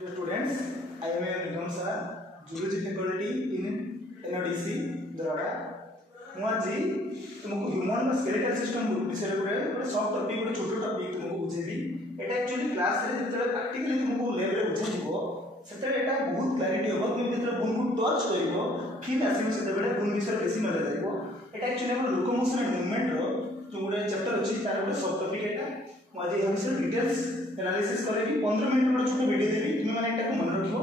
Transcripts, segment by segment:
Dear students, I am Nigam Sir, Zoology faculty in NODC, Dorada. ମୁଁ ଆଜି ତୁମକୁ Humane ସ୍କେଲେଟଲ system ବିଷୟରେ ଗୋଟେ ସଫ୍ଟ ଟପିକ ଗୋଟେ ଛୋଟ ଟପିକ ତୁମକୁ ବୁଝେଇବି। ଏଟା एक्चुअली କ୍ଲାସ ରେ ଯେତେବେଳେ ପ୍ରାକ୍ଟିକାଲି ତୁମକୁ ଲ୍ୟାବ ରେ ବୁଝାଯିବ ସେତେବେଳେ ଏଟା ବହୁତ କ୍ଲାରିଟି ହେବ। କିନ୍ତୁ ଯେତେବେଳେ ବୁନକୁ ଟଚ୍ କରିବ ଫିଲ୍ ଆସିବ ସେତେବେଳେ ବୁନ ବିଷୟରେ ବେଶୀ ନଲେଜ ଆସିବ। ଏଟା एक्चुअली ଆମର ଲୋକୋମୋशन ଏଣ୍ଡ ମୁଭମେଣ୍ଟ ର ଯୋଉ ଗୋଟେ ଚैप्टर ଅଛି ତାର ଗୋଟେ ସବ୍ ଟପିକ ଏଟା। ମୁଁ ଆଜି ଏହା ବିଷୟରେ डिटेल्स एनालिसिस करेगी। 15 मिनट रो छोटो वीडियो देबी। तुम माने एटा को मन रखियो,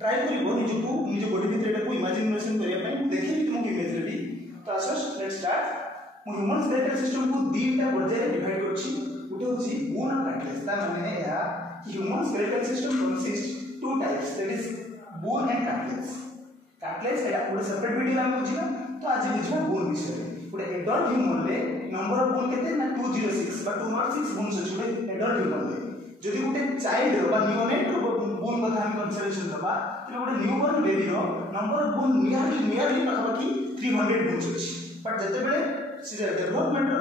ट्राई करिवो निजको निज बॉडी भितर एटा को इमेजिनेशन करिया पई देखि तुमको इमेज रेडी। तो आसस लेट्स स्टार्ट। मु ह्यूमन स्केलेटल सिस्टम को दीटा पर्याय डिवाइड करछि। उठे होछि बोन और कार्टिलेज। ता माने या human skeletal system consist two types, that is bone and cartilage. Cartilage एटा पूरा सेपरेट वीडियो हम बुझिबा। तो आज बुझिबा बोन विषय। पूरा एडल्ट ह्यूमन ले नंबर ऑफ बोन केते ना 206 बा 206 बोन अछि पूरे एडल्ट ह्यूमन ले। जदि गोटे चाइल्ड बा नियोनेट बोन कथा हम कंसिडरेशन करबा कि गोटे न्यूबॉर्न बेबी रो नंबर ऑफ बोन नियरली पाखापाखि 300 बोन अछि। बट जते बेले से डेवलपमेंट रो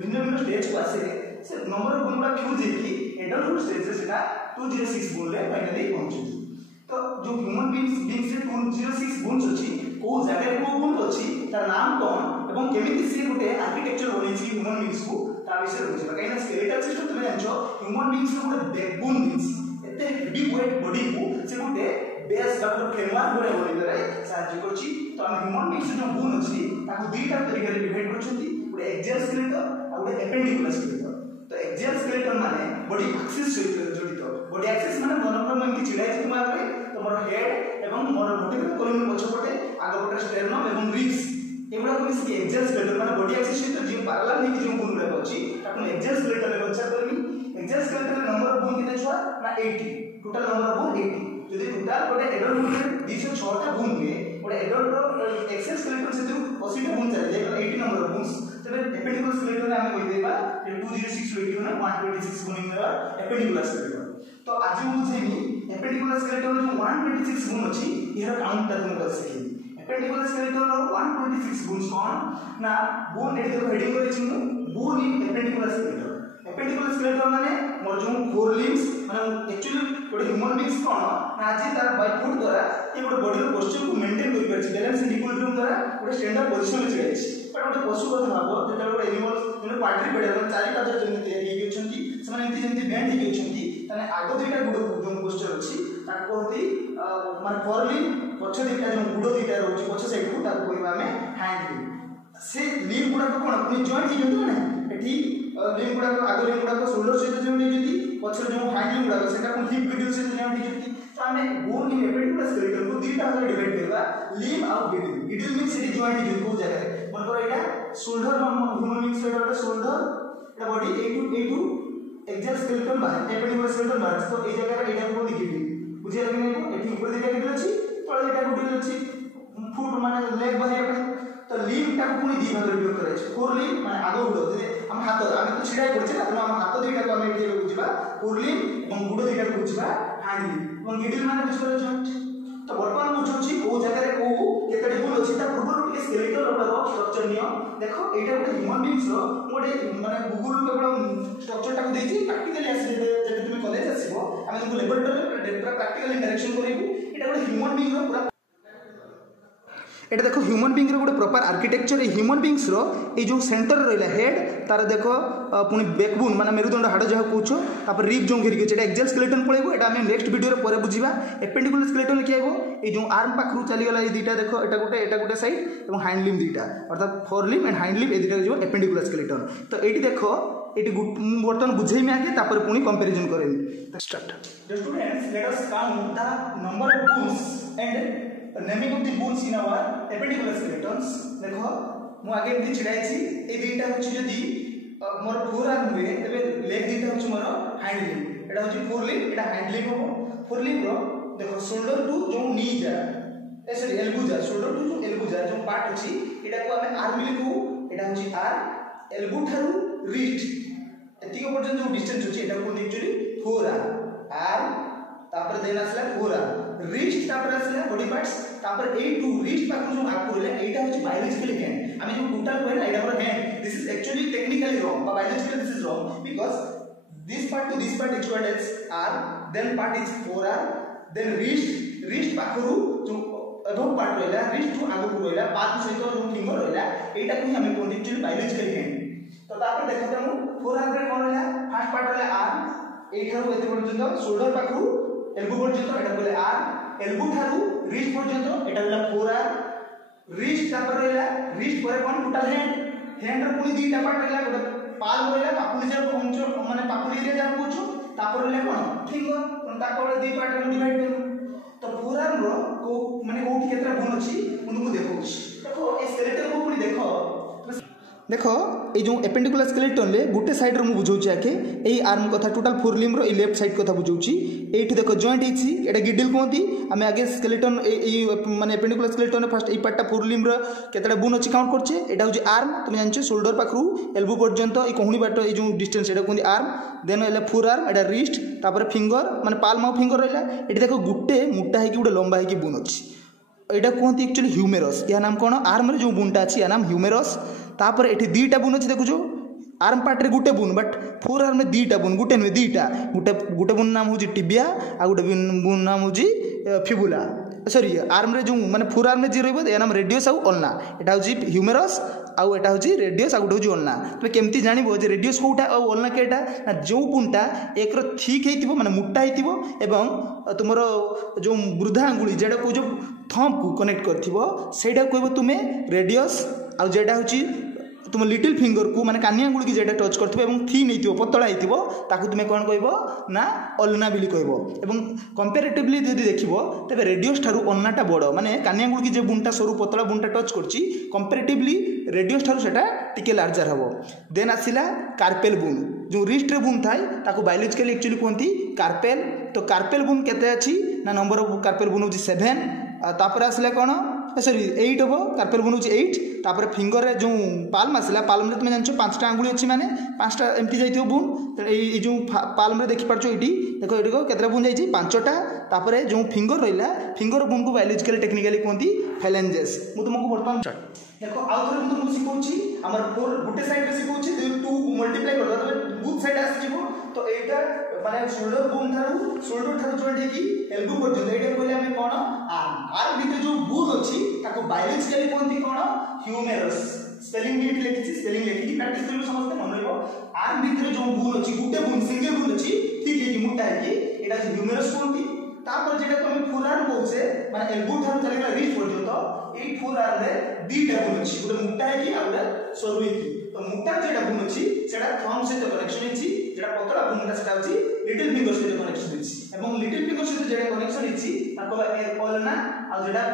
भिन्न भिन्न स्टेज को आसे से नंबर ऑफ बोन बा फ्यूज हेकी एडल्ट स्टेज से सेटा 206 बोन ले फाइनली पहुंची। तो जो ह्यूमन बीइंग्स रे 206 बोन अछि को जगह को बोन अछि तार नाम कोन एवं केमिति से गोटे आर्किटेक्चर बनेछि ह्यूमन बीइंग्स को ता विषय बुझिबा। काइना स्केलेटल सिस्टम तुमे जानछो ह्यूमन बीइंग्स रो गोटे बैकबोन बीइंग्स एते हेवी वेट बॉडी को से गोटे बेस डॉक्टर फ्रेमवर्क गोटे बनेले सहायता करछि। तो हम ह्यूमन बीइंग्स जो बोन अछि ताको दुईटा तरीका रे डिवाइड करछथि, गोटे एक्सियल स्केलेटन और गोटे एपेंडिकुलर स्केलेटन। तो एक्सियल स्केलेटन माने बॉडी एक्सिस सहित जड़ित। बॉडी एक्सिस माने मनोक्रम एमकी चिड़ाई छि तुमार रे तमर हेड एवं मोर वर्टिकल कॉलम पछपटे आगपटे स्टेर्नम एवं रिब्स एगुडा को मिसकी एक्सियल स्केलेटन माने बॉडी एक्सिस सहित जो पैरेलल हे जो बोन रे अछि ताको एक्सियल स्केलेटन रे कंसीडर करबी। Axial skeleton number of bone केते छुआ ना 80, टोटल नंबर ऑफ बोन 80। जदि टोटल गोटे एडल्ट बोन 206 टा बोन में गोटे एडल्ट रो एक्सियल स्केलेटन से 80 टा बोन चले जाय 80 नंबर ऑफ बोन्स। तबे एपेंडिकुलर स्केलेटन हम कहि देबा 206 to 80 ना 126 बोन इन एपेंडिकुलर स्केलेटन। तो आज हम बुझेनी एपेंडिकुलर स्केलेटन जो 126 बोन अछि इहर काउंट ता तुम कर सके। एपेंडिकुलर स्केलेटन रो 126 बोन्स कोन ना बोन एडी देखो हेडिंग करे छि बोन इन एपेंडिकुलर स्केलेटन। एपेंडिकुलर स्केलेटन माने मोर जो फोर लिम्स माने एक्चुअली गोटे ह्यूमन बीइंग्स कोन ना आज तार बाय फुट द्वारा ये गोटे बॉडी रो पोस्चर को मेंटेन करि परछि, बैलेंस एंड इक्विलिब्रियम द्वारा गोटे स्टैंडर्ड पोजीशन में छिड़ाइ छि। पर गोटे पशु कथा भाबो जेटा गोटे एनिमल जेने क्वाड्रिपेड चारि पांच जन तैयारी हेइ अछंती समान एंती जेंती बैंड हेइ अछंती तने आगो दुईटा गुडो जो पोस्चर अछि ताको होती माने फोर लिम पछ दुईटा जो गुडो दुईटा रहउछि पछ साइड को ताको कहबा हमें हैंड लिम। से लिम गुडा को कोन पुनी जॉइंट हेइ जंतो ना एठी लिम गुडा को आगो लिम गुडा को शोल्डर सहित जॉइंट हेइ जंती पछ जो हैंड लिम गुडा को सेटा को हिप गिडल सहित जॉइंट हेइ जंती। तो हमें बोन इन एपेंडिकुलर स्केलेटन को दुईटा भाग डिवाइड करबा लिम और गिडल। गिडल मींस एठी जॉइंट हेइ जंतो जगह मन पर एटा शोल्डर ह्यूमन बीइंग्स एटा शोल्डर एटा बॉडी ए टू एक्सियल स्केलेटन बाहर एपेंडिकुलर स्केलेटन बाहर। तो ए जगह एटा को गिडल बुझिया कि नहीं एठी ऊपर दुईटा गिडल अछि तळे दुईटा गिडल अछि फुट माने लेग बाहर पे। तो लिम टा को पुनी दी भाग डिवाइड करे छै। फोर लिम माने आगो गुडो जे हम हाथ आमे तो छिड़ाई करछे ना हम हाथ दुईटा को हम एठी बुझिबा फोर लिम एवं गुडो दुईटा को बुझिबा हैंड लिम एवं गिडल माने बुझिबा जॉइंट। तो वर्तमान बुझछि को जगह रे को केते बोन अछि ता पूर्व के स्केलेटल रो स्ट्रक्चर नियो देखो एटा गोटे ह्यूमन बीइंग्स रो गोटे माने गूगल केवल स्ट्रक्चर टा को देछि प्रैक्टिकली आसी जे तुम कॉलेज आसीबो हम तुमको लेबोरेटरी प्रैक्टिकली डायरेक्शन करेबू। एटा गोटे ह्यूमन बीइंग रो पूरा एटा देखो ह्यूमन बीइंग रो गोटे प्रॉपर आर्किटेक्चर। ह्यूमन बीइंग्स रो ए जो सेंटर रहला हेड तार देखो पुनी बैकबोन माने मेरुदंड हाड़ जहा कहूछो तापर रिब जो घेरि गेछ एटा एक्सियल स्केलेटन पळेबो। एटा हम नेक्स्ट वीडियो रे परे बुझिबा। एपेंडिकुलर स्केलेटन कि आइबो ए जो आर्म पाखरु चली गला ए दुईटा देखो एटा गोटे साइड एवं हैंड लिम दुईटा अर्थात fore limb and hand limb ए दुईटा जो एपेंडिकुलर स्केलेटन। तो एटी देखो एटी बर्तमान बुझेइमी आके तापर पुनी कंपैरिजन करेमी। Start students let us count the number of bones and naming of the bones in our appendicular skeletons. देखो मु आगे एमती छिड़ाई छी ए दुईटा होछि जदी मोर फोर आर्म हुए तबे लेग दुईटा होछि मोर हैंड लिम एटा होछि फोर लिम एटा हैंड लिम हो। फोर लिम रो देखो शोल्डर टू जो नी जा सॉरी एल्बो जा शोल्डर टू जो एल्बो जा जो पार्ट अछि एटा को हमें आर्म लिखु एटा होछि आर्म एल्बो थारु रिस्ट एतिको पर्यंत जो डिस्टेंस अछि एटा को एक्चुअली फोर आर्म तापर देन आसला फोर आर्म रिस्ट तापर आसला बॉडी पार्ट्स तापर ए टू रिस्ट पाखु जो आकु रहले एटा होछि बायोलॉजिकली हैंड। आमे जो टोटल कहला एटा हमर hand this is actually technically wrong बा biologically this is wrong because this part to this part is called as arm then part is forearm, then wrist पाखरु जो एबव पार्ट रहला, wrist टू आगु रहला, पाद सहित जो फिंगर रहला, एटा को हम कोन एक्चुअली बायोलॉजिकल हैंड। तो तापर देखत हम फोर आर्म रे कोन रहला, फर्स्ट पार्ट रहला आर्म, एठारु एते पर्यंत शोल्डर पाखरु एल्बो पर्यंत एटा बोले आर्म, एल्बो थारु रिस्ट पर्यंत एटा रहला फोर आर्म, रिस्ट तापर रहला, रिस्ट परे कोन टोटल हैंड रो पुनी दीटा पार्ट रहला, गोटे पाल्म रहला पापुली जे पहुंचो माने पापुली एरिया जा पहुंचो, तापर रहला कोन फिंगर, कोन तापर दी पार्ट रे डिवाइड करू। तो फोर आर्म रो को माने कोठी केतरा गुण अछि उनको देखो। देखो ए स्केलेटन को पुनी देखो ये जो एपेंडिकुलर स्केलेटन ले गोटे साइड रो मु बुझौची आके एई आर्म कथा टोटल फोर लिम्ब रो ए लेफ्ट साइड कथा बुझौची। एठी देखो जॉइंट हिची एटा गिडिल कोंती आमे आगे स्केलेटन ए माने appendicular skeleton first A पार्टटा four limb रो केतरा गुण अछि काउंट करछे। एटा होची आर्म, तुम जानछो शोल्डर पाखरु एल्बो पर्यंत ए कोहणी बाट ए जो डिस्टेंस एटा कोंती आर्म, देन एला फोर आर्म, एटा रिस्ट, तापर फिंगर माने पाल्म ऑफ फिंगर रहला। एठी देखो गुटे मोटा है कि गुटे लंबा है कि बुन अछि, एटा कोंती एक्चुअली ह्यूमेरस। या नाम कोन आर्म रे जो बुनटा अछि या नाम ह्यूमेरस। तापर एठी दीटा बुन अछि देखुजो, आर्म पार्ट रे गुटे बुन बट फोर आर्म में दीटा बुन, गुटे नुहे दीटा, गुटे बुन नाम होजी टिबिया आ गुटे बुन नाम होजी फिबुला। सॉरी आर्म रे जो माने फोर आर्म में जे रहबो या नाम रेडियस आ अल्ना, एटा होजी ह्यूमेरस आ एटा होजी रेडियस आ गुटे होजी अल्ना। तो केमती जानिबो जे रेडियस कोटा आ अल्ना केटा ना जो बुनटा एक रो ठीक हेतिबो माने मोटा हेतिबो एवं तुमरो जो वृद्धा अंगुली जेडा को जो थंब को कनेक्ट करथिबो सेडा कहबो तुमे रेडियस, आ जेडा होची तुम लिटिल फिंगर को माने कानी आंगुल की जेटा टच करथिबो एवं थीन हेतिबो पतला हेतिबो ताकू तुमे कोन कहबो ना अल्ना बिली कहबो। एवं कंपैरेटिवली यदि देखिबो तबे रेडियस थारु अल्नाटा बडो, माने कानी आंगुल की जे बुनटा सरू पतला बुनटा टच करची कंपैरेटिवली रेडियस थारु सेटा टिके लार्जर हबो। देन आसिला कार्पेल बुन, जो रिस्ट रे बुन थाय ताकू बायोलॉजिकली एक्चुअली कोनती कार्पेल। तो कार्पेल बुन केते अछि ना नंबर ऑफ कार्पेल बुन होची 7, तापर आसिला कोन सॉरी 8 हबो, कार्पेल बुन होची 8। तापर फिंगर रे जो पाल्म आसिला, पाल्म रे तुम जानछो 5टा आंगुली अछि माने 5टा एमटी जाइथिबो बुन। तो ए जो पाल्म रे देखि पारछो एटी देखो एटी को केतरा बुन जाइछि 5टा। तापर जो फिंगर रहिला, फिंगर बुन को बायोलॉजिकली टेक्निकली कोनती फेलेंजेस। मु तुमको बर्तमान देखो आउ थरे मु तुमको सिखौछि हमर फोर गुटे साइड रे सिखौछि 2 मल्टीप्लाई कर तबे बुथ साइड आसी जिवो। तो एटा माने शोल्डर बुन थारु जोइंट हेकी एल्बो पर्यंत एटा कहले हमें कोन आर्म भीतर जो बुन अछि ताको बायोलॉजिकली कोनती कोन ह्यूमेरस। स्पेलिंग नीट लिखिछि, स्पेलिंग लेखिछि प्रैक्टिस करियो समस्त मन रहइबो। आर्म भीतर जो बुन अछि गुटे बुन सिंगल बुन अछि ठीक है कि मोटा है कि एटा ह्यूमेरस कोनती। तापर जेटा को हम फोर आर्म कहउछे माने एल्बो थारु चलेला रिस्ट पर्यंत ए फोर आर्म रे दीटा बुन अछि, गुटे मोटा है कि आ गुटे सरू है कि। तो मोटा जेटा बुन अछि सेटा थंब से कनेक्शन अछि, जेटा पतला बुनटा सेटा अछि लिटिल फिंगर से कनेक्शन अछि। एवं लिटिल फिंगर से जेटा कनेक्शन अछि ताको अल्ना आ जेटा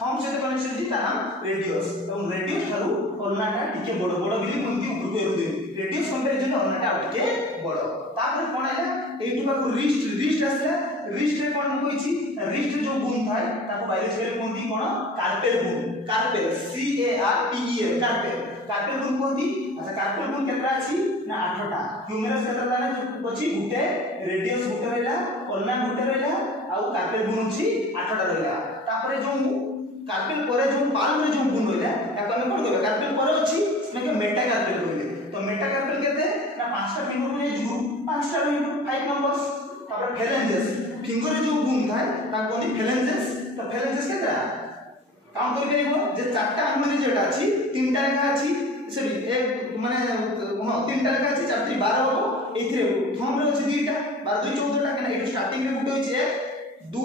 थंब से कनेक्शन अछि ता नाम रेडियस। एवं रेडियस थारु अल्नाटा टिके बड़ बड़ बिली कोनती ऊपर को एरु रेडियस कंपैरिजन अल्नाटा टिके बड़। तापर कोन आइला एटु बाकु रिस्ट आसला, रिस्ट रे कोन होइछि रिस्ट जो बुन थाय ताको बायोलॉजिकली कोनती कोन कार्पेल बुन, carpel C A R P E L carpel, carpel बुन कोनती। अच्छा कार्पेल बुन केतरा अछि ना 8टा, ह्यूमेरस केतरा ताने अछि गुटे, रेडियस गुटे रहला, अल्ना गुटे रहला आ कार्पेल बुन अछि 8टा रहला। तापर जो कार्पेल परे जो पाल्म रे जो बुन रहला याको हम कोन कहबे कार्पेल परे अछि स्नेके मेटा कार्पेल कहले। तो मेटा कार्पेल केते ना 5टा फिंगर में जो 5टा फिंगर 5 नंबर्स। तापर फेलेंजेस, फिंगर रे जो बुन थाय ता कोनी फेलेंजेस। तो फेलेंजेस केतरा काउंट कर केबो जे 4टा आंगुल जेटा अछि 3टा लेखा अछि, सॉरी एक माने हां 3टा लेखा अछि 4 3 12 हो। एथिरे थंब रे अछि 2टा 12 2 14टा केना एटु स्टार्टिंग रे गुटे होछि 1 2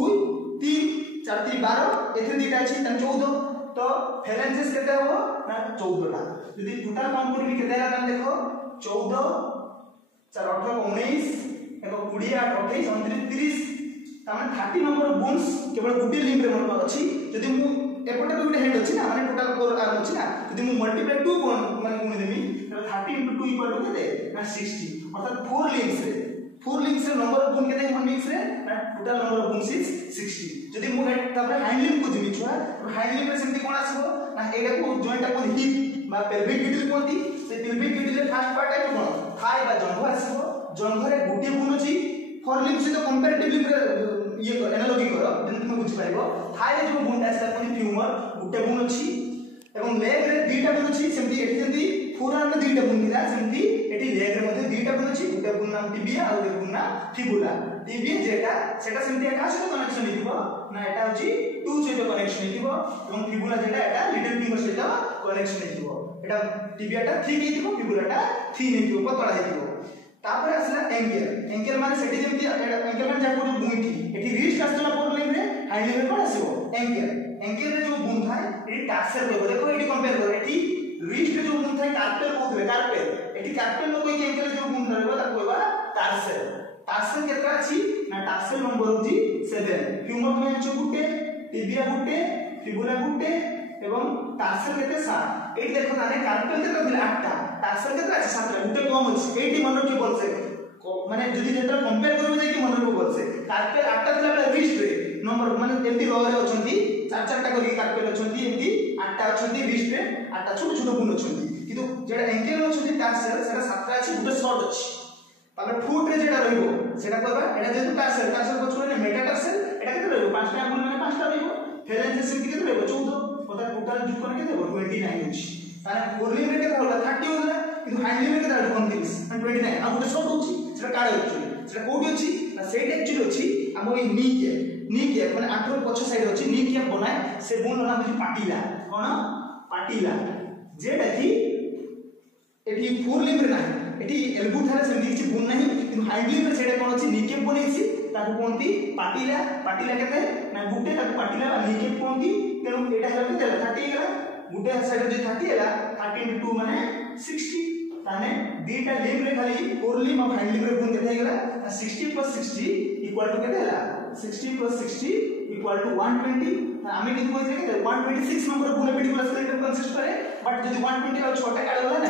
3 4 3 12 एथिरे 2टा अछि तन 14। तो फेलेंजेस केते हो ना 14टा। यदि टोटल काउंट करबी केते हला तन देखो 14 4 18 19 एगो 20 8 28 29 30 तामे 30 नंबर बोन्स केवल गुटे लिंक रे मन अछि। यदि मु एपटे गुटे हेड अछि ना माने टोटल फोर आर्म अछि ना, यदि मु मल्टीप्लाई 2 माने गुणी देमी त 30 * 2 इक्वल टू केते ना 60। अर्थात फोर लिंक्स रे नंबर ऑफ बोन केते हम लिंक्स रे ना total number of bones is 60। यदि मु तापर हाइंड लिंक को जिमी छुआ तो हाइंड लिंक रे सेमति कोन आसीबो ना एटा को जॉइंट को हिप बा पेल्विक गिडिल कोंती। से पेल्विक गिडिल रे फर्स्ट पार्ट है कोन थाई बा जंघ आसीबो, जंघ रे गुटे बोन अछि। फोर लिंक से तो कंपैरेटिवली ये एनालॉजी करो जन तुम बुझ पाइबो। थाई रे जो बोन आसीला कोन फ्यूमर गुटे बोन अछि एवं लेग रे दीटा बोन अछि। सेमति एठी जंती फोर आर्म रे दीटा बोन थिला सेमति एठी लेग रे मध्ये दीटा बोन अछि, गुटे बोन नाम टिबिया आ गुटे बोन नाम फिबुला। टिबिया जेटा सेटा सेमती एका सहित कनेक्शन हिथिबो ना एटा होची टू सहित कनेक्शन हिथिबो एवं फिबुला जेटा एटा लिटिल फिंगर सहित कनेक्शन हिथिबो एटा टिबियाटा थिक हिथिबो फिबुलाटा थिन हिथिबो पतला हिथिबो तापर आसला एंगल माने सेठी जेमती एंगल माने जाको बुंठी एठी रिस्ट आसला फोर लाइन रे हाई लाइन रे कोन आसीबो एंगल रे जो बुन थाए एठी टार्सल को देखो एठी कंपेयर करो एठी रिस्ट रे जो बुन थाए कार्पेल कोथले कार्पेल एठी कार्पेल लो कोई एंगल रे जो बुन रहबो ता कोइबा टार्सल केतरा अछि ना टार्सल नंबर होची 7 ह्यूमर में जो गुटे टिबिया गुटे फिबुला गुटे एवं टार्सल केते 7 एठी देखो ताने कार्पेल केते दिले 8टा टार्सल केते अछि 7टा गुटे कम अछि एठी मन रखि बोलसे माने जदी जेता कंपेयर करबो जे कि मन रखि बोलसे कार्पेल 8टा दिला बेले रिस्ट रे नंबर माने एमती रो रे अछंती 4-4टा करी कार्पेल अछंती एमती 8टा अछंती रिस्ट रे 8टा छोट छोट गुण अछंती किंतु जेडा एंगल अछंती टार्सल सेटा 7टा अछि गुटे शॉर्ट अछि तापर फुट रे जेटा रहइबो सेटा कहबा एटा जेतु टार्सल पछुरे मेटाटार्सल एटा केते रहइबो 5टा अंगुल माने 5टा रहइबो फेरेंस सेमती केते रहइबो 14 ओता टोटल जुक कोन केते रहइबो 29 होछि ताने फोरलिम रे केते होला 30 होला किंतु हाइलिम रे केते रहइबो 29 and 29 आ गुटे शॉर्ट होछि सेटा काडे होछि सेटा कोठी होछि ना सेटा एक्चुअली होछि हमो ई नी के माने आठर पछ साइड होछि नी के बनाए से बोन नाम होछि पाटिला कोन पाटिला जेटा कि एठी फोरलिम रे नाही एठी एल्बो थारे सेमती किछि बुन नाही किंतु हाइलिम रे सेटा कोन अछि नीके बनेछि ताकू कोनती पाटिला केते ना गुटे ताकू पाटिला बा नीके कोनती तेनु एटा हेला केते 30 गेला गुटे साइड जे 30 हेला 30 into 2 माने 60 ताने दीटा लिम रे खाली फोर लिम और हाइंड लिम रे गुण केते हेला 60 + 60 इक्वल टू केते हेला 60 + 60 इक्वल टू 120 आमे कित कोइ जे 126 नंबर गुण पेटिकुलर स्केलेटन कंसिस्ट करे बट जदी 120 और छोटा काले होला ना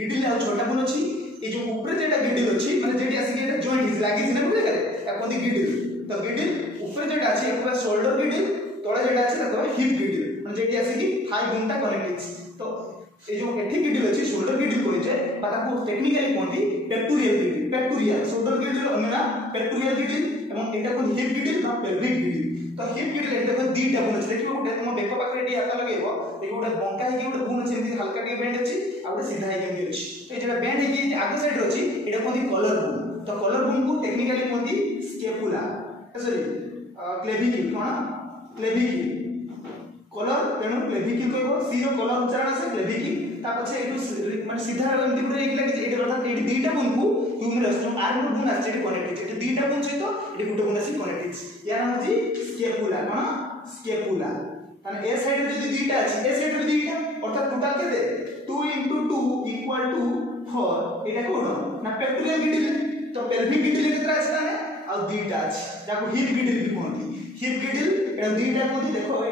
गिडिल और छोटा गुण अछि ए जो ऊपर जेटा गिडिल अछि माने जेडी आसी के जॉइंट इज लागी सिने बुझे करे या कोन गिडिल तो गिडिल ऊपर जेटा अछि एकरा शोल्डर गिडिल तळे जेटा अछि ताको हिप गिडिल माने जेडी आसी की थाई गुणटा कनेक्ट तो ए जो एठी गिडिल अछि शोल्डर गिडिल कोइ जे ताको टेक्निकली कोनती पेक्टोरियल शोल्डर गिडिल अन्यना पेक्टोरियल गिडिल एवं एटा को हिप गिडिल ना पेल्विक गिडिल तो हिप गिडिल एटा को दीटा गुण अछि देखिबो गोटे तुम बेक पाखरे एटी हाथ लगेबो देखिबो गोटे बंका हे कि गोटे गुण अछि एमती हल्का के बेंड अछि आ गोटे सीधा हे के अछि ए जेटा बेंड हे कि आगे साइड अछि एटा कोनती कलर गुण तो कलर गुण को टेक्निकली कोनती स्केपुला सॉरी क्लेविकल कोन क्लेविकल कलर तेनु क्लेविकल कहबो सी रो कलर उच्चारण से क्लेविकल ता पछे एटु माने सीधा एमती पुरा एक लागि एटा अर्थात एटी दीटा गुण को ह्यूमरस जो आर्म गुण अछि एटी कनेक्ट अछि दीटा गुण सहित एटी गुटे गुण अछि कनेक्ट अछि यार नाम अछि स्केपुला कोन स्केपुला ताने ए साइड रे जदी दीटा अछि ए साइड रे दीटा अर्थात टोटल केते 2 * 2 = 4 एटा कोन ना पेक्टोरियल गिडिल तो पेल्विक गिडिल केतरा अछि ताने आ दीटा अछि जाको हिप गिडिल भी कोनती हिप गिडिल एटा दीटा कोनती देखो